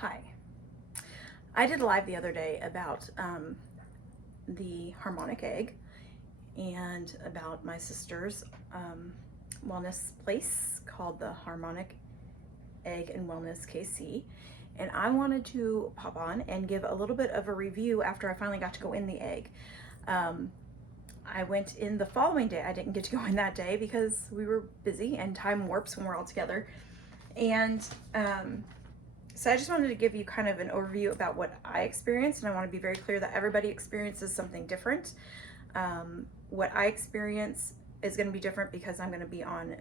Hi. I did a live the other day about the Harmonic Egg and about my sister's wellness place called the Harmonic Egg and Wellness KC. And I wanted to pop on and give a little bit of a review after I finally got to go in the egg. I went in the following day. I didn't get to go in that day because we were busy and time warps when we're all together. And so I just wanted to give you kind of an overview about what I experienced, and I want to be very clear that everybody experiences something different. What I experience is going to be different because I'm going to be on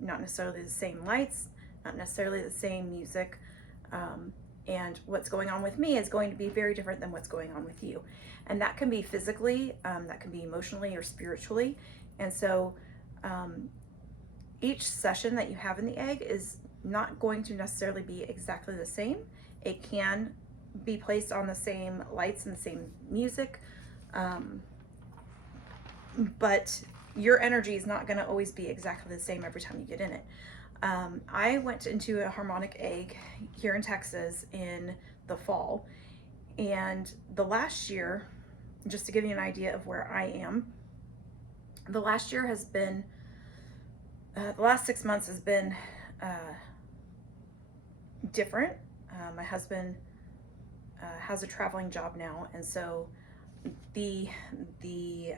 not necessarily the same lights, not necessarily the same music, and what's going on with me is going to be very different than what's going on with you. And that can be physically, that can be emotionally or spiritually. And so each session that you have in the egg is not going to necessarily be exactly the same. It can be placed on the same lights and the same music, but your energy is not going to always be exactly the same every time you get in it. I went into a Harmonic Egg here in Texas in the fall, and the last year, just to give you an idea of where I am, the last year has been, the last 6 months has been different. My husband has a traveling job now, and so the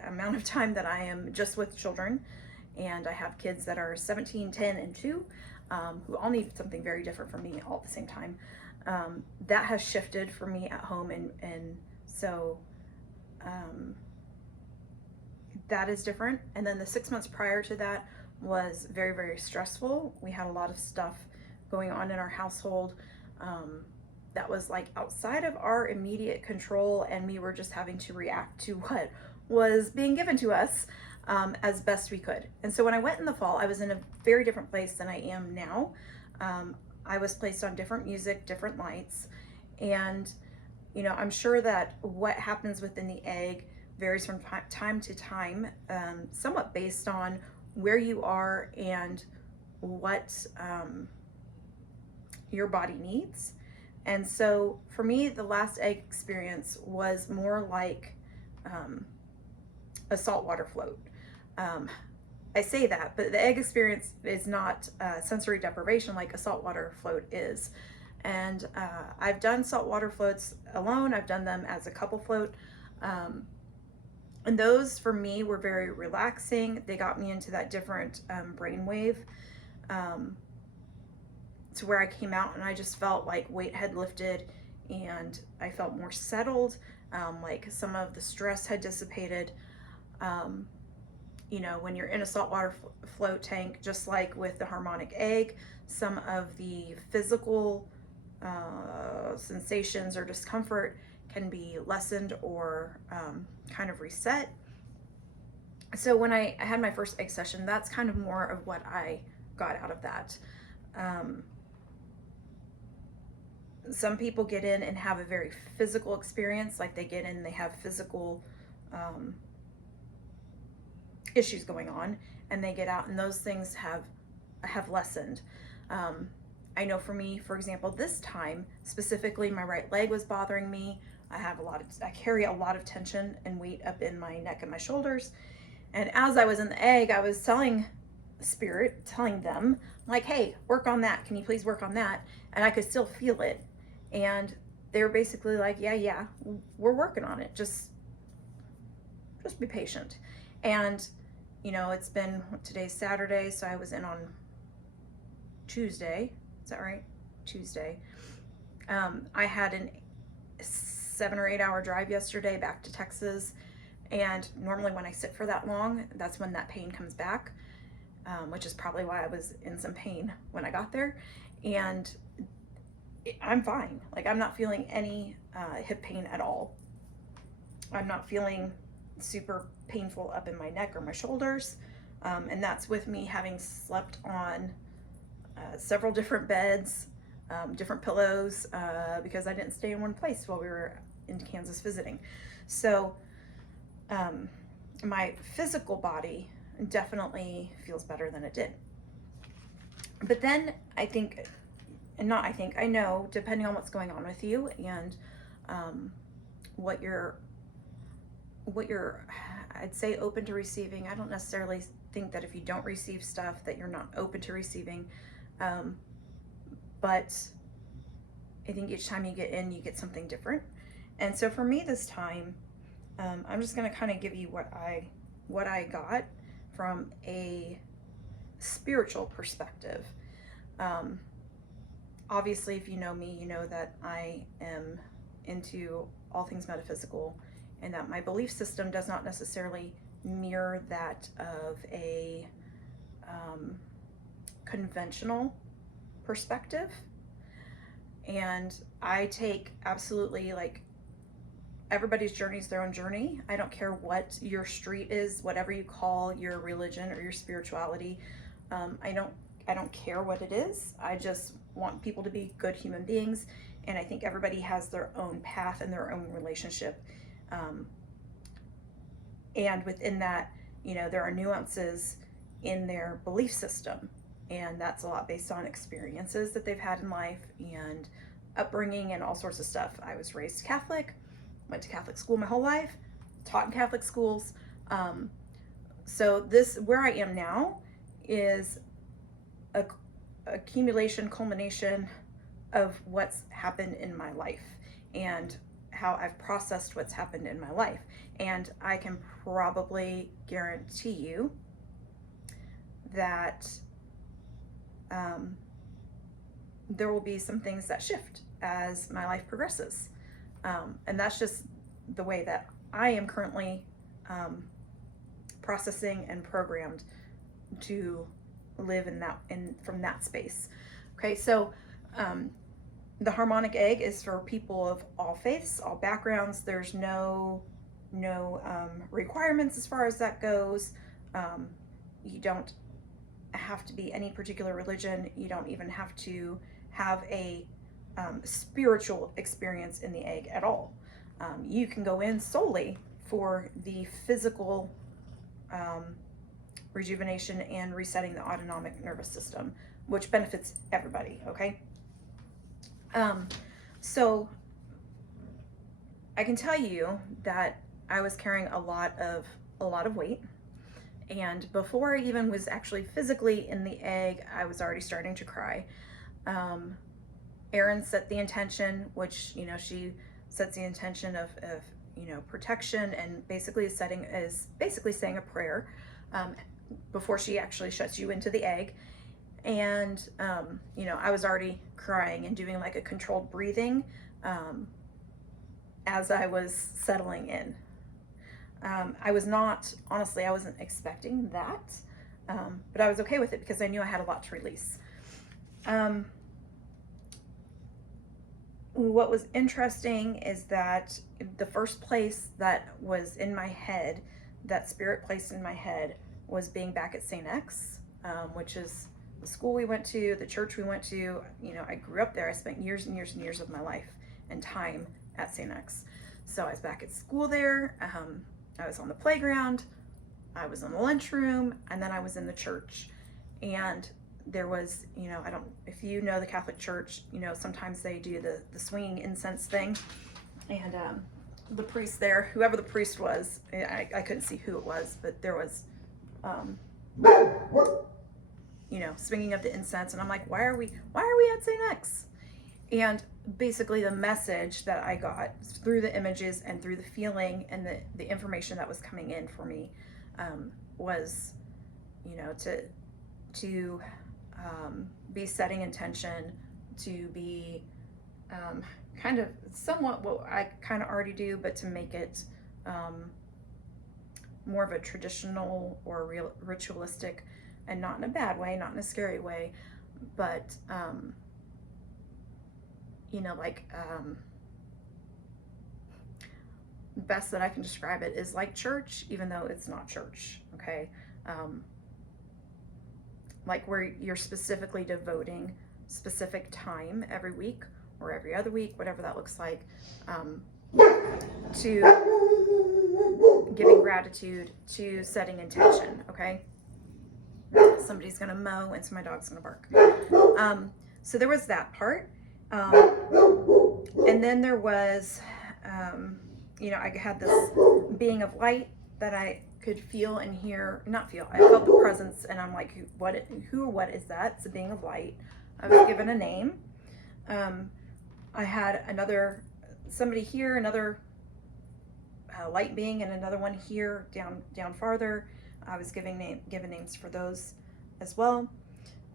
amount of time that I am just with children, and I have kids that are 17, 10, and 2, who all need something very different from me all at the same time. That has shifted for me at home, and so that is different. And then the 6 months prior to that was very, very stressful. We had a lot of stuff going on in our household that was like outside of our immediate control, and we were just having to react to what was being given to us as best we could. And so when I went in the fall, I was in a very different place than I am now. I was placed on different music, different lights, and I'm sure that what happens within the egg varies from time to time, somewhat based on where you are and what your body needs. And so for me, the last egg experience was more like a saltwater float. I say that, but the egg experience is not sensory deprivation like a saltwater float is. And I've done saltwater floats alone. I've done them as a couple float. And those for me were very relaxing. They got me into that different brainwave to where I came out and I just felt like weight had lifted and I felt more settled, like some of the stress had dissipated. When you're in a saltwater float tank, just like with the Harmonic Egg, some of the physical sensations or discomfort can be lessened or kind of reset. So when I had my first egg session, that's kind of more of what I got out of that. Some people get in and have a very physical experience, like they get in and they have physical issues going on, and they get out and those things have lessened. I know for me, for example, this time specifically, my right leg was bothering me. I carry a lot of tension and weight up in my neck and my shoulders. And as I was in the egg, I was telling them like, hey, work on that. Can you please work on that? And I could still feel it. And they were basically like, yeah, we're working on it. Just be patient. And it's been, today's Saturday, so I was in on Tuesday. Is that right? Tuesday. I had a 7 or 8 hour drive yesterday back to Texas. And normally when I sit for that long, that's when that pain comes back, which is probably why I was in some pain when I got there. And I'm fine. Like, I'm not feeling any hip pain at all. I'm not feeling super painful up in my neck or my shoulders. And that's with me having slept on several different beds, different pillows, because I didn't stay in one place while we were in Kansas visiting. So my physical body definitely feels better than it did. But then I think and not I think, I know, depending on what's going on with you and what you're, I'd say open to receiving. I don't necessarily think that if you don't receive stuff that you're not open to receiving, but I think each time you get in, you get something different. And so for me this time, I'm just going to kind of give you what I got from a spiritual perspective. Obviously, if you know me, you know that I am into all things metaphysical, and that my belief system does not necessarily mirror that of a conventional perspective. And I take absolutely, like, everybody's journey is their own journey. I don't care what your street is, whatever you call your religion or your spirituality. I don't care what it is. I just want people to be good human beings, and I think everybody has their own path and their own relationship. And within that, you know, there are nuances in their belief system, and that's a lot based on experiences that they've had in life and upbringing and all sorts of stuff. I was raised Catholic, went to Catholic school my whole life, taught in Catholic schools. So this, where I am now, is a accumulation, culmination of what's happened in my life and how I've processed what's happened in my life. And I can probably guarantee you that there will be some things that shift as my life progresses. And that's just the way that I am currently processing and programmed to live from that space. Okay, so the Harmonic Egg is for people of all faiths, all backgrounds. There's no requirements as far as that goes. You don't have to be any particular religion. You don't even have to have a spiritual experience in the egg at all. You can go in solely for the physical rejuvenation and resetting the autonomic nervous system, which benefits everybody, okay? So I can tell you that I was carrying a lot of weight, and before I even was actually physically in the egg, I was already starting to cry. Erin set the intention, which, you know, she sets the intention of you know, protection, and basically saying a prayer before she actually shuts you into the egg. And you know, I was already crying and doing like a controlled breathing as I was settling in. I wasn't expecting that, but I was okay with it because I knew I had a lot to release. What was interesting is that the first place that was in my head, that spirit placed in my head, was being back at St. X, which is the school we went to, the church we went to. You know, I grew up there. I spent years and years and years of my life and time at St. X. So I was back at school there. I was on the playground, I was in the lunchroom, and then I was in the church. And there was, you know, if you know the Catholic Church, you know, sometimes they do the swinging incense thing. And the priest there, whoever the priest was, I couldn't see who it was, but there was, you know, swinging of the incense. And I'm like, why are we at St. X? And basically the message that I got through the images and through the feeling and the information that was coming in for me was, you know, to be setting intention, to be kind of somewhat what I kind of already do, but to make it more of a traditional or ritualistic, and not in a bad way, not in a scary way, but you know, like best that I can describe it is like church, even though it's not church, okay? Like where you're specifically devoting specific time every week or every other week, whatever that looks like, to giving gratitude, to setting intention, okay? Somebody's gonna mow and so my dog's gonna bark. So there was that part. And then there was, I had this being of light that I could feel and hear, not feel, I felt the presence, and I'm like, what is that? It's a being of light. I was given a name. I had somebody here, another light being, and another one here, down farther. I was given names for those as well.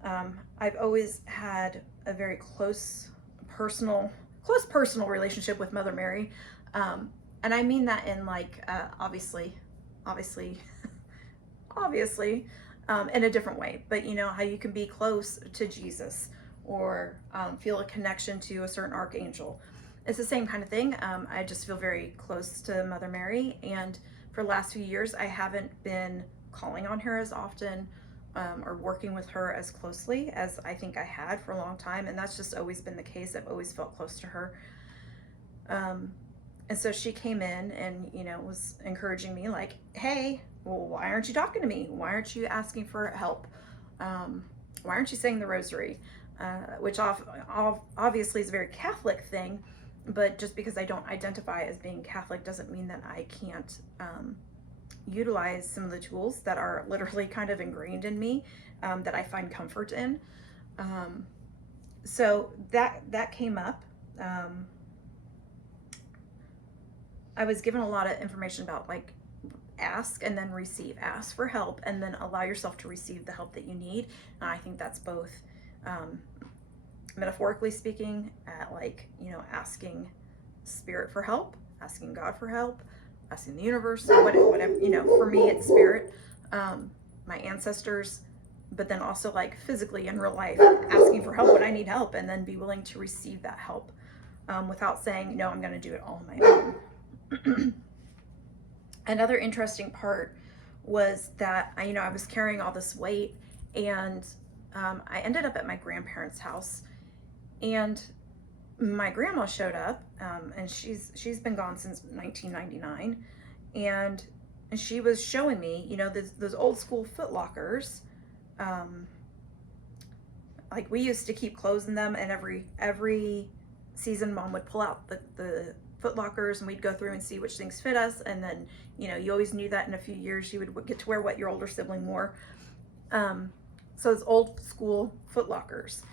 I've always had a very close personal relationship with Mother Mary. And I mean that in like, obviously, in a different way, but you know how you can be close to Jesus or feel a connection to a certain archangel. It's the same kind of thing. I just feel very close to Mother Mary, and for the last few years, I haven't been calling on her as often or working with her as closely as I think I had for a long time, and that's just always been the case. I've always felt close to her. And so she came in and, was encouraging me like, hey, well, why aren't you talking to me? Why aren't you asking for help? Why aren't you saying the rosary? Which obviously is a very Catholic thing, but just because I don't identify as being Catholic doesn't mean that I can't utilize some of the tools that are literally kind of ingrained in me, that I find comfort in. So that came up. I was given a lot of information about like ask and then receive. Ask for help and then allow yourself to receive the help that you need. And I think that's both metaphorically speaking, asking Spirit for help, asking God for help, asking the universe, whatever, for me it's Spirit, my ancestors, but then also like physically in real life, asking for help when I need help, and then be willing to receive that help without saying, no, I'm going to do it all on my own. Another interesting part was that I was carrying all this weight, and I ended up at my grandparents' house, and my grandma showed up, and she's been gone since 1999, and she was showing me, those old school Foot Lockers. Like we used to keep clothes in them, and every season Mom would pull out the Foot Lockers, and we'd go through and see which things fit us, and then you always knew that in a few years you would get to wear what your older sibling wore. So it's old school Foot Lockers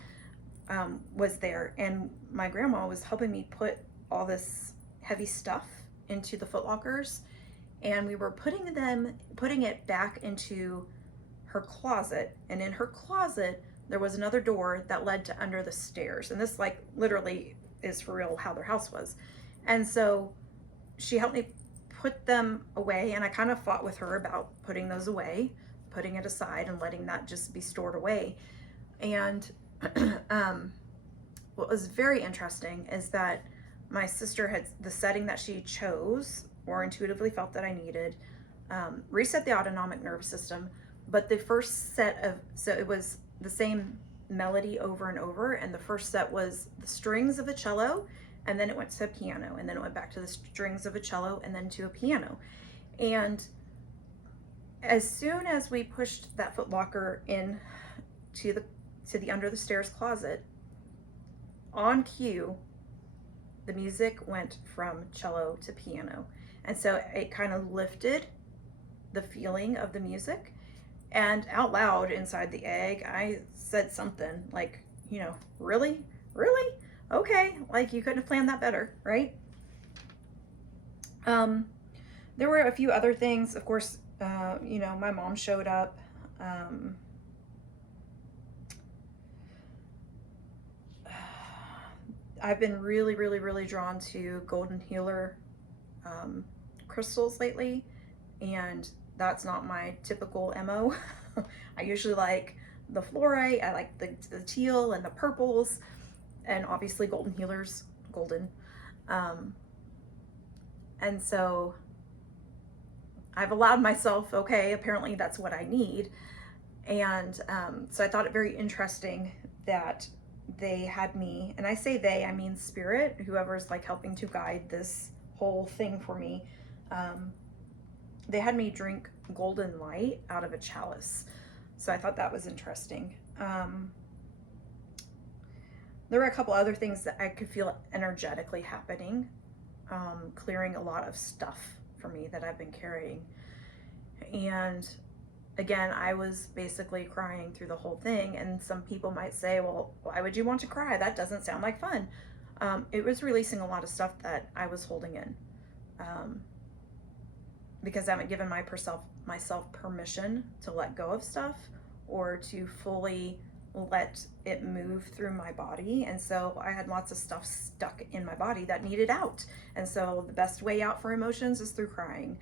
was there, and my grandma was helping me put all this heavy stuff into the Foot Lockers, and we were putting it back into her closet, and in her closet there was another door that led to under the stairs, and this like literally is for real how their house was. And so she helped me put them away, and I kind of fought with her about putting those away, putting it aside and letting that just be stored away. And what was very interesting is that my sister had the setting that she chose or intuitively felt that I needed, reset the autonomic nervous system, but the first set so it was the same melody over and over, and the first set was the strings of a cello, and then it went to a piano, and then it went back to the strings of a cello, and then to a piano. And as soon as we pushed that Foot Locker in to the under the stairs closet, on cue, the music went from cello to piano. And so it kind of lifted the feeling of the music. And out loud inside the egg, I said something like, really? Okay, like you couldn't have planned that better, right? There were a few other things. Of course, my mom showed up. I've been really, really, really drawn to golden healer crystals lately, and that's not my typical MO. I usually like the fluorite, I like the teal and the purples, and obviously golden healers, golden. And so I've allowed myself, okay, apparently that's what I need. And so I thought it very interesting that they had me, and I say they, I mean Spirit, whoever's like helping to guide this whole thing for me. They had me drink golden light out of a chalice. So I thought that was interesting. There were a couple other things that I could feel energetically happening, clearing a lot of stuff for me that I've been carrying. And again, I was basically crying through the whole thing. And some people might say, well, why would you want to cry? That doesn't sound like fun. It was releasing a lot of stuff that I was holding in, because I haven't given myself permission to let go of stuff or to fully let it move through my body. And so I had lots of stuff stuck in my body that needed out. And so the best way out for emotions is through crying.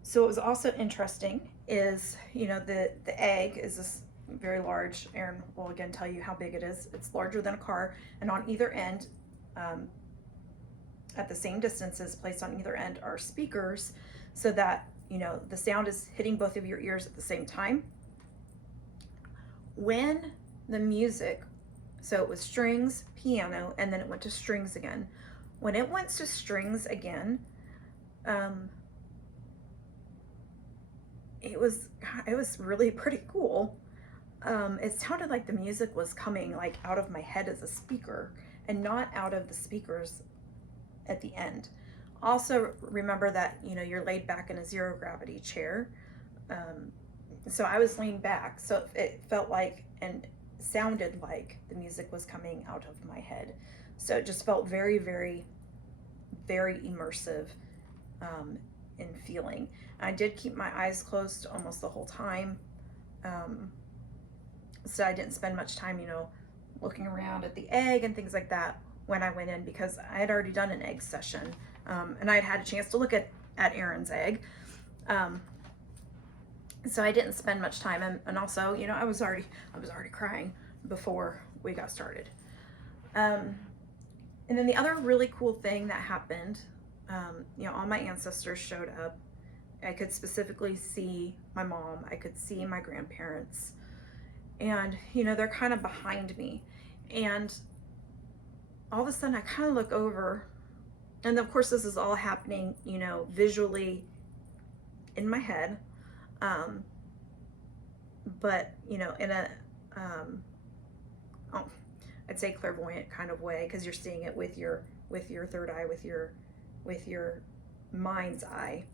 So what was also interesting is, the egg is this very large. Aaron will again tell you how big it is. It's larger than a car, and on either end, at the same distances placed on either end, are speakers, so that the sound is hitting both of your ears at the same time. When the music, so it was strings, piano, and then it went to strings again. When it went to strings again, it was really pretty cool. It sounded like the music was coming like out of my head as a speaker and not out of the speakers at the end. Also remember that you're laid back in a zero gravity chair. So I was leaned back, so it felt like and sounded like the music was coming out of my head. So it just felt very, very, very immersive in feeling. I did keep my eyes closed almost the whole time. So I didn't spend much time, looking around at the egg and things like that when I went in, because I had already done an egg session, and I had a chance to look at Aaron's egg. So I didn't spend much time, and also, I was already crying before we got started. And then the other really cool thing that happened, all my ancestors showed up. I could specifically see my mom. I could see my grandparents, and they're kind of behind me. And all of a sudden, I kind of look over, and of course, this is all happening, visually in my head. But in a I'd say clairvoyant kind of way, because you're seeing it with your third eye, with your mind's eye.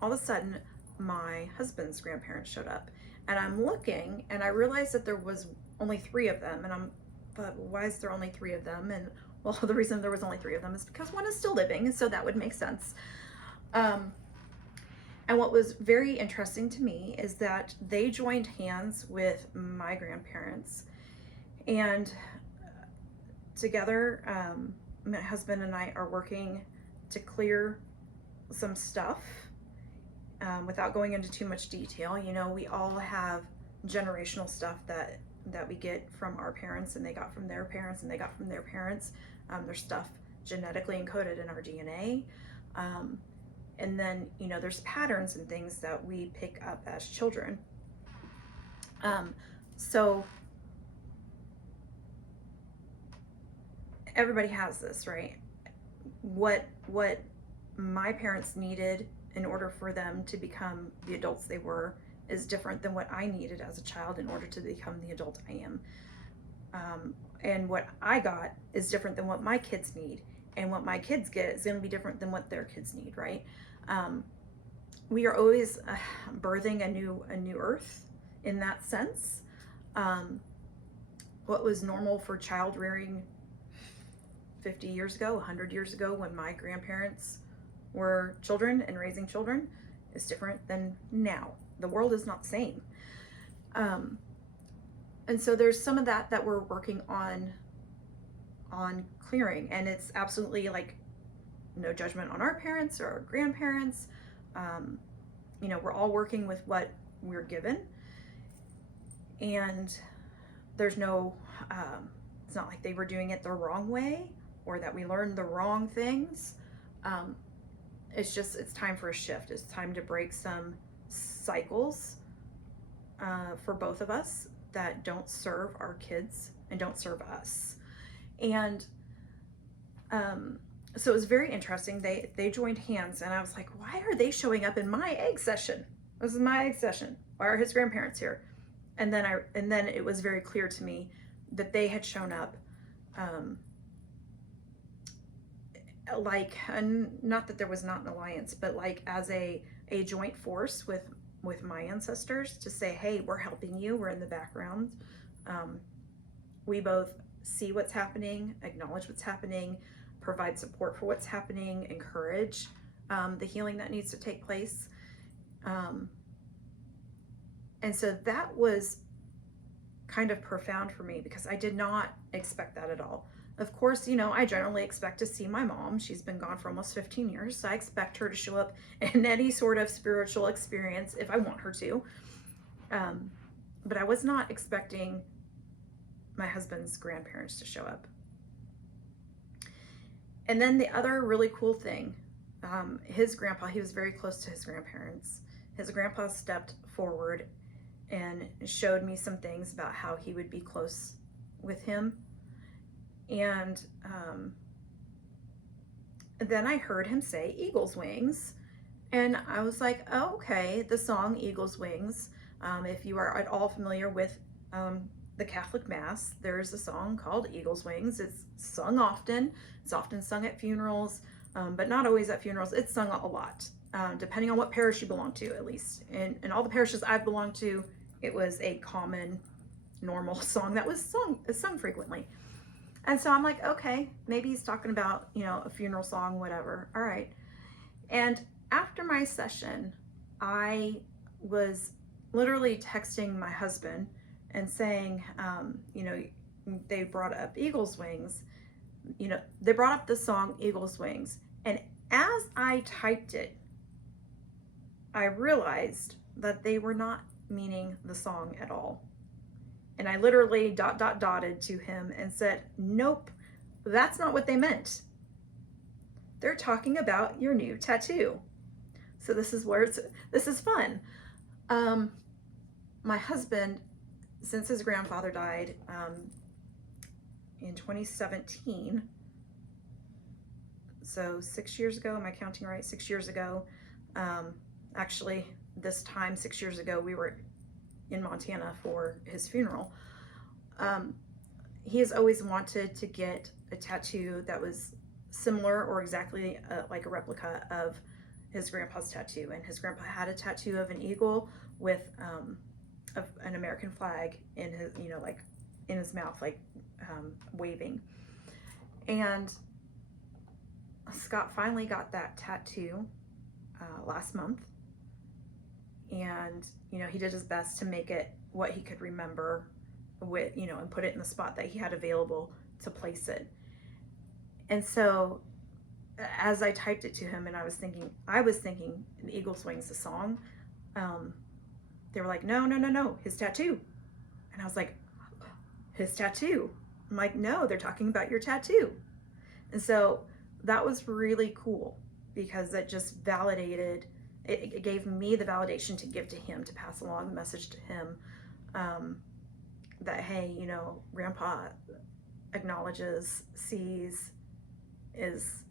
All of a sudden, my husband's grandparents showed up, and I'm looking, and I realized that there was only 3 of them, and I'm thought, well, why is there only 3 of them? And well, the reason there was only 3 of them is because one is still living, so that would make sense. And what was very interesting to me is that they joined hands with my grandparents, and together, my husband and I are working to clear some stuff. Without going into too much detail, we all have generational stuff that we get from our parents, and they got from their parents, and they got from their parents. There's stuff genetically encoded in our DNA. And then, there's patterns and things that we pick up as children. So everybody has this, right? What my parents needed in order for them to become the adults they were is different than what I needed as a child in order to become the adult I am. And what I got is different than what my kids need. And what my kids get is going to be different than what their kids need, right? We are always birthing a new earth in that sense. What was normal for child rearing 50 years ago, 100 years ago, when my grandparents were children and raising children, is different than now. The world is not the same. And so there's some of that we're working on clearing, and it's absolutely like no judgment on our parents or our grandparents. We're all working with what we're given, and there's no, it's not like they were doing it the wrong way or that we learned the wrong things. It's time for a shift. It's time to break some cycles for both of us that don't serve our kids and don't serve us. And so it was very interesting. They joined hands, and I was like, why are they showing up in my egg session? This is my egg session. Why are his grandparents here? and then it was very clear to me that they had shown up, um, like, and not that there was not an alliance, but like as a joint force with my ancestors to say, hey, we're helping you, we're in the background. We both see what's happening, acknowledge what's happening, provide support for what's happening, encourage the healing that needs to take place. And so that was kind of profound for me because I did not expect that at all. Of course, you know, I generally expect to see my mom. She's been gone for almost 15 years. So I expect her to show up in any sort of spiritual experience if I want her to. But I was not expecting my husband's grandparents to show up. And then the other really cool thing, his grandpa, he was very close to his grandparents. His grandpa stepped forward and showed me some things about how he would be close with him. And then I heard him say Eagle's Wings. And I was like, oh, okay, the song Eagle's Wings. If you are at all familiar with the Catholic Mass, there's a song called Eagle's Wings. It's sung often. It's often sung at funerals, but not always at funerals. It's sung a lot, depending on what parish you belong to, at least. In all the parishes I've belonged to, it was a common, normal song that was sung frequently. And so I'm like, okay, maybe he's talking about, you know, a funeral song, whatever. All right. And after my session, I was literally texting my husband and saying, you know, they brought up Eagle's Wings. You know, they brought up the song Eagle's Wings. And as I typed it, I realized that they were not meaning the song at all. And I literally dotted to him and said, nope, that's not what they meant. They're talking about your new tattoo. So this is fun. My husband, since his grandfather died in 2017, so 6 years ago, am I counting right? 6 years ago. Actually, this time 6 years ago, we were in Montana for his funeral. He has always wanted to get a tattoo that was similar or exactly like a replica of his grandpa's tattoo. And his grandpa had a tattoo of an eagle with an American flag in his, you know, like in his mouth, like waving. And Scott finally got that tattoo last month. And, you know, he did his best to make it what he could remember with, you know, and put it in the spot that he had available to place it. And so as I typed it to him and I was thinking Eagle's Wings, the song, they were like, no, his tattoo. And I was like, his tattoo. I'm like, no, they're talking about your tattoo. And so that was really cool because it just validated, it gave me the validation to give to him, to pass along the message to him, that, hey, you know, Grandpa acknowledges, sees, is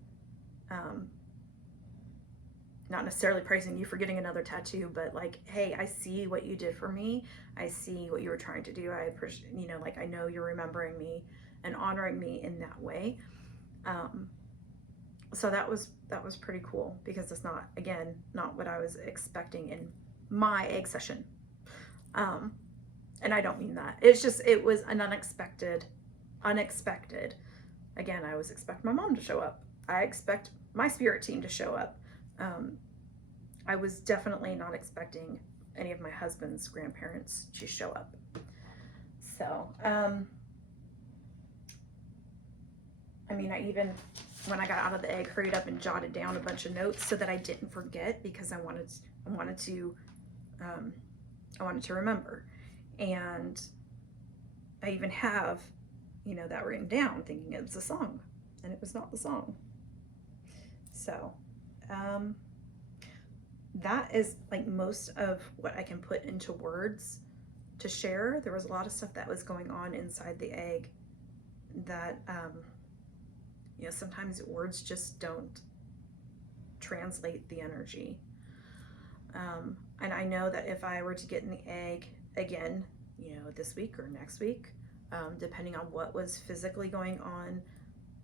not necessarily praising you for getting another tattoo, but like, hey, I see what you did for me. I see what you were trying to do. I appreciate, you know, like, I know you're remembering me and honoring me in that way. So that was pretty cool because it's not, again, not what I was expecting in my egg session. And I don't mean that. It's just, it was an unexpected. Again, I always expect my mom to show up. I expect my spirit team to show up. I was definitely not expecting any of my husband's grandparents to show up. So, I mean, I even, when I got out of the egg, hurried up and jotted down a bunch of notes so that I didn't forget because I wanted to remember. And I even have, you know, that written down thinking it was a song, and it was not the song. So, that is like most of what I can put into words to share. There was a lot of stuff that was going on inside the egg that, you know, sometimes words just don't translate the energy. And I know that if I were to get in the egg again, this week or next week, depending on what was physically going on.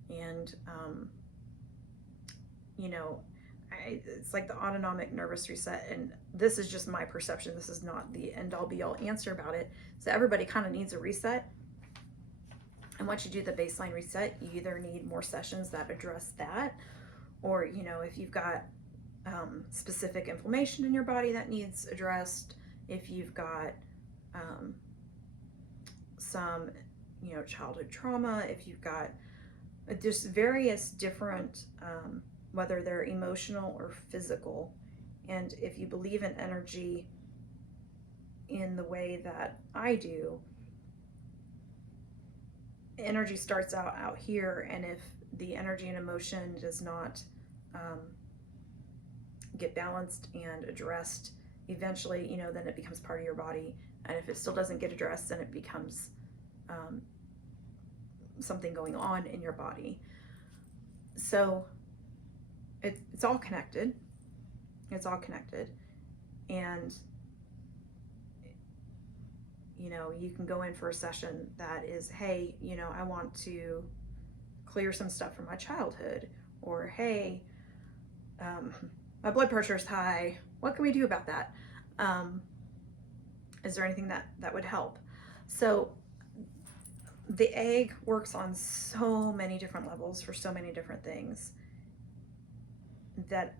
And, it's like the autonomic nervous reset. And this is just my perception. This is not the end all be all answer about it. So everybody kind of needs a reset. And once you do the baseline reset, you either need more sessions that address that, or, if you've got specific inflammation in your body that needs addressed, if you've got some, childhood trauma, if you've got just various different, whether they're emotional or physical. And if you believe in energy in the way that I do, energy starts out here, and if the energy and emotion does not get balanced and addressed, eventually, then it becomes part of your body. And if it still doesn't get addressed, then it becomes something going on in your body. So it's all connected. It's all connected. And you can go in for a session that is, hey, I want to clear some stuff from my childhood, or hey, my blood pressure is high. What can we do about that? Is there anything that would help? So the egg works on so many different levels for so many different things that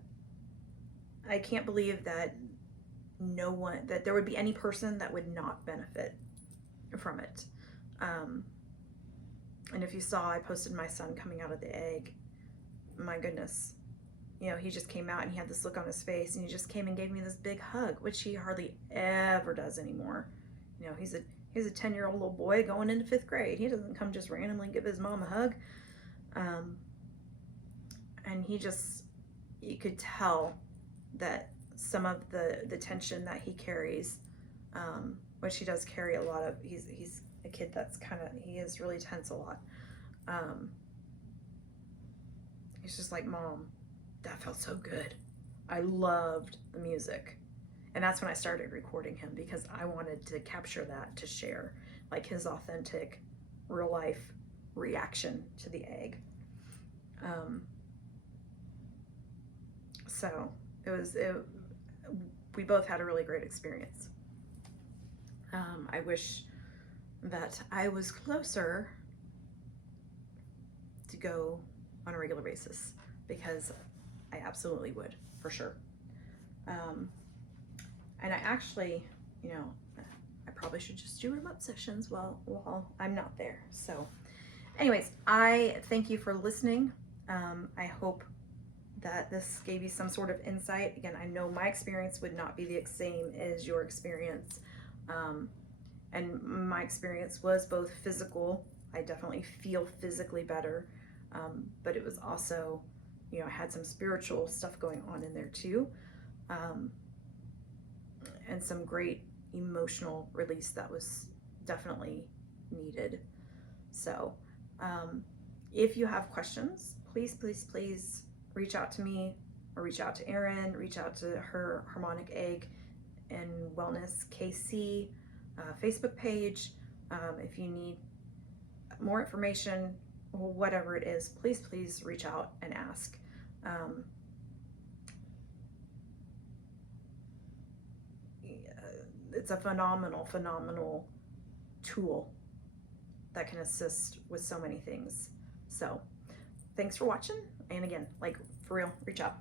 I can't believe that that there would be any person that would not benefit from it. And if you saw, I posted my son coming out of the egg. My goodness, he just came out and he had this look on his face, and he just came and gave me this big hug, which he hardly ever does anymore. He's a 10-year-old little boy going into 5th grade. He doesn't come just randomly give his mom a hug. And you could tell that some of the tension that he carries, which he does carry a lot of, he's a kid that's he is really tense a lot. He's just like, Mom, that felt so good. I loved the music. And that's when I started recording him, because I wanted to capture that to share, like his authentic, real life reaction to the egg. So we both had a really great experience. I wish that I was closer to go on a regular basis, because I absolutely would, for sure. And I actually, I probably should just do remote sessions while I'm not there. So anyways, I thank you for listening. I hope that this gave you some sort of insight. Again, I know my experience would not be the same as your experience. And my experience was both physical. I definitely feel physically better. But it was also, I had some spiritual stuff going on in there too. And some great emotional release that was definitely needed. So if you have questions, please reach out to me, or reach out to Erin, reach out to her Harmonic Egg and Wellness KC Facebook page. If you need more information, whatever it is, please reach out and ask. It's a phenomenal tool that can assist with so many things. So thanks for watching. And again, for real, reach out.